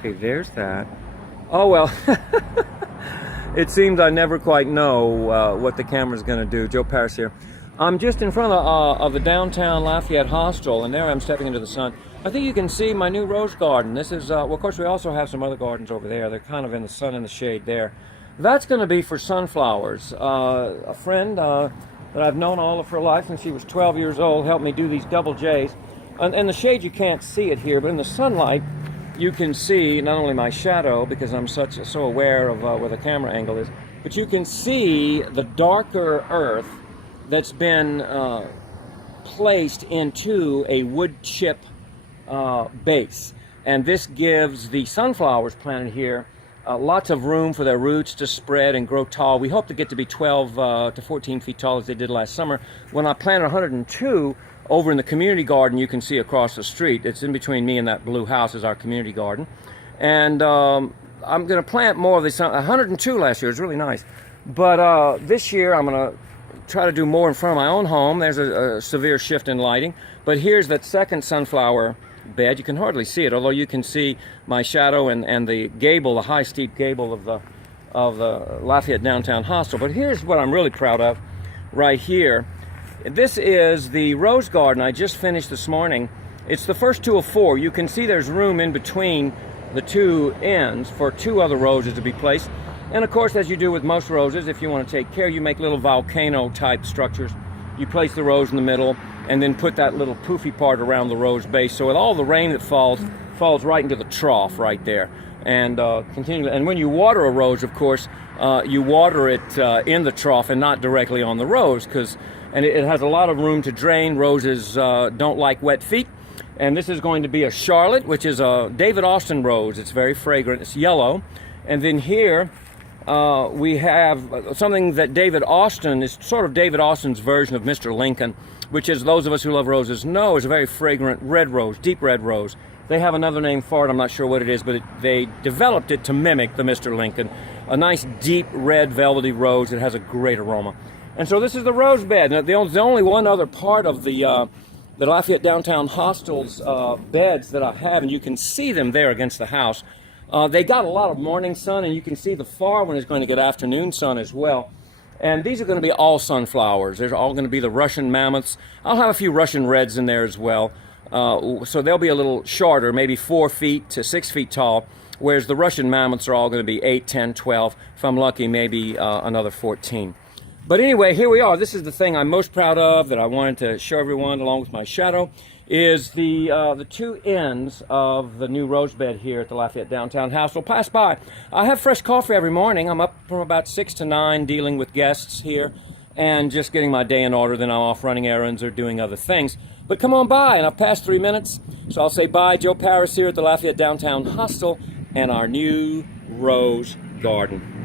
Okay, there's that. Oh well, it seems I never quite know what the camera's going to do. Joe Paris here. I'm just in front of the downtown Lafayette Hostel, and there I'm stepping into the sun. I think you can see my new rose garden. This is, well, of course, we also have some other gardens over there. They're kind of in the sun and the shade there. That's going to be for sunflowers. A friend that I've known all of her life since she was 12 years old helped me do these double J's. In the shade, you can't see it here, but in the sunlight, you can see not only my shadow, because I'm so aware of where the camera angle is, but you can see the darker earth that's been placed into a wood chip base. And this gives the sunflowers planted here lots of room for their roots to spread and grow tall. We hope to get to be 12 to 14 feet tall as they did last summer. When I planted 102 over in the community garden, you can see across the street. It's in between me and that blue house is our community garden. And I'm going to plant more of these. 102 last year, it's really nice. But this year I'm going to try to do more in front of my own home. There's a severe shift in lighting. But here's that second sunflower bed. You can hardly see it, although you can see my shadow and the gable, the high steep gable of the Lafayette Downtown Hostel. But here's what I'm really proud of right here. This is the rose garden I just finished this morning. It's the first 2 of 4. You can see there's room in between the 2 ends for 2 other roses to be placed. And of course, as you do with most roses, if you want to take care, you make little volcano type structures. You place the rose in the middle and then put that little poofy part around the rose base. So with all the rain that falls right into the trough right there. And and when you water a rose, of course, you water it in the trough and not directly on the rose, and it has a lot of room to drain. Roses don't like wet feet. And this is going to be a Charlotte, which is a David Austin rose. It's very fragrant. It's yellow. And then here we have something that David Austin is sort of David Austin's version of Mr. Lincoln, which, as those of us who love roses know, is a very fragrant red rose, deep red rose. They have another name for it. I'm not sure what it is, but they developed it to mimic the Mr. Lincoln. A nice deep red velvety rose that has a great aroma. And so this is the rose bed. Now, there's only one other part of the Lafayette Downtown Hostel's beds that I have, and you can see them there against the house. They got a lot of morning sun, and you can see the far one is going to get afternoon sun as well. And these are going to be all sunflowers. They're all going to be the Russian mammoths. I'll have a few Russian reds in there as well. So they'll be a little shorter, maybe 4 feet to 6 feet tall, whereas the Russian mammoths are all going to be 8, 10, 12. If I'm lucky, maybe another 14. But anyway, here we are. This is the thing I'm most proud of that I wanted to show everyone along with my shadow, is the 2 ends of the new rose bed here at the Lafayette Downtown House. So pass by. I have fresh coffee every morning. I'm up from about 6 to 9 dealing with guests here and just getting my day in order. Then I'm off running errands or doing other things. But come on by, and I've passed 3 minutes. So I'll say bye. Joe Paris here at the Lafayette Downtown Hostel and our new rose garden.